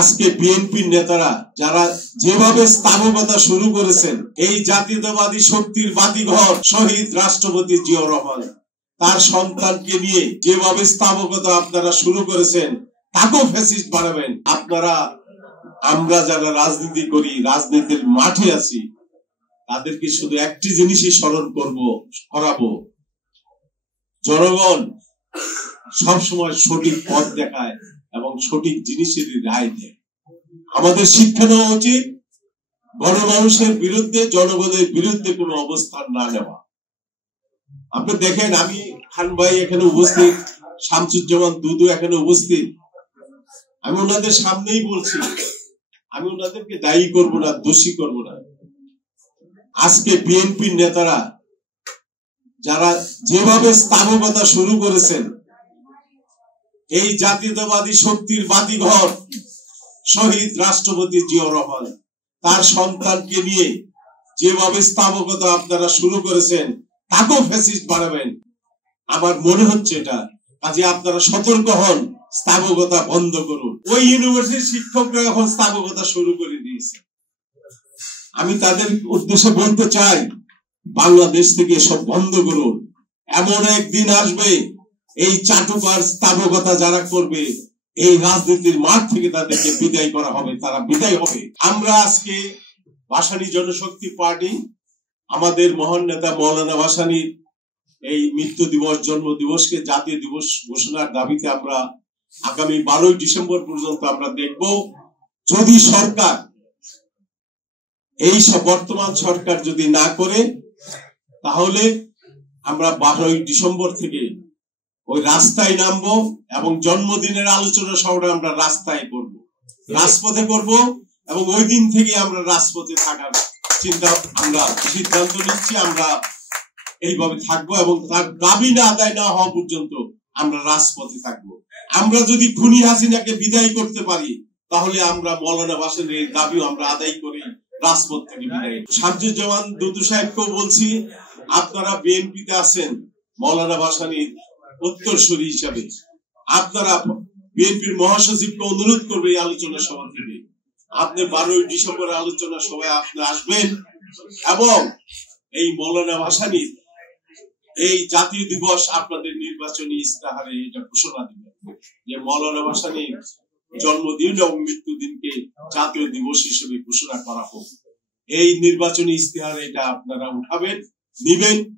আজকে বিএনপির নেতারা যারা যেভাবে স্থাপকতা শুরু করেছেন, এই জাতীয়তাবাদী শক্তির বাতিঘর শহীদ রাষ্ট্রপতি জিয়াউর রহমান তার সন্তানকে নিয়ে যেভাবে স্থাপকতা আপনারা শুরু করেছেন, তাকেও ফ্যাসিস্ট বানাবেন আপনারা। আমরা যারা রাজনীতি করি, রাজনীতির মাঠে আছি, তাদেরকে শুধু একটি জিনিসই স্মরণ করাবো, জনগণ সবসময় সঠিক পথ দেখায় এবং সঠিক জিনিসের রায় দেয়। আমাদের শিক্ষা নেওয়া উচিত গণমানুষের বিরুদ্ধে, জনগণের বিরুদ্ধে কোনো অবস্থান না নেওয়া। আপনি দেখেন, আমি খান ভাই এখানে উপস্থিত, শামসুজ্জামান দুদু এখানে উপস্থিত, আমি ওনাদের সামনেই বলছি, আমি ওনাদেরকে দায়ী করব না, দোষী করব না। আজকে বিএনপির নেতারা যারা যেভাবে স্থাপকতা শুরু করেছেন, এই জাতীয়তাবাদী শক্তির বাতিঘর শহীদ রাষ্ট্রপতি জিয়াউর রহমান তার সন্তানকে নিয়ে যেভাবে স্থাপকতা আপনারা শুরু করেছেন, তাকেও ফ্যাসিস্ট বানাবেন। আমার মনে হচ্ছে এটা কাজে আপনারা সতর্ক হন, স্থাপকতা বন্ধ করুন। ওই ইউনিভার্সিটির শিক্ষকরা এখন স্থাপকতা শুরু করে দিয়েছে। আমি তাদের উদ্দেশ্যে বলতে চাই, বাংলাদেশ থেকে সব বন্ধ করুন। এমন একদিন আসবে, এই চাটুকার স্থাপকতা যারা করবে, এই রাজনীতির মাঠ থেকে তাদেরকে বিদায় করা হবে, তারা বিদায় হবে। আমরা আজকে ভাসানী জনশক্তি পার্টি আমাদের মহান নেতা মৌলানা ভাসানীর এই মৃত্যু দিবস, জন্ম দিবসকে জাতীয় দিবস ঘোষণার দাবিতে আমরা আগামী 12 ডিসেম্বর পর্যন্ত আমরা দেখব। যদি সরকার, এই বর্তমান সরকার যদি না করে, তাহলে আমরা 12 ডিসেম্বর থেকে ওই রাস্তায় নামবো এবং জন্মদিনের আলোচনা সভাটা আমরা রাস্তায় করব, রাজপথে করব, এবং ওই দিন থেকে আমরা রাজপথে থাকার আমরা সিদ্ধান্ত নিচ্ছি। আমরা এইভাবে থাকবো এবং তার দাবি না আদায় না হওয়া পর্যন্ত আমরা রাজপথে থাকবো। আমরা যদি খুনি হাসিনাকে বিদায় করতে পারি, তাহলে আমরা মৌলানা ভাসানীর দাবিও আমরা আদায় করি, রাজপথ থেকে বিদায়। শামসুজ্জামান দুদু সাহেবকেও বলছি, আপনারা বিএনপিতে আছেন, মৌলানা ভাসানীর উত্তরসূরি হিসাবে আপনারা বিএনপির মহাসচিবকে অনুরোধ করবে এই আলোচনা সভা থেকে আপনি 12 ডিসেম্বরের আলোচনা সভায় আপনি আসবেন এবং এই মৌলানা ভাসানীর এই জাতীয় দিবস আপনাদের নির্বাচনী ইস্তাহারে এটা ঘোষণা দিবেন যে মৌলানা ভাসানীর জন্মদিন এবং মৃত্যুদিনকে জাতীয় দিবস হিসেবে ঘোষণা করা হোক। এই নির্বাচনী ইস্তাহারে এটা আপনারা উঠাবেন, নিবেন।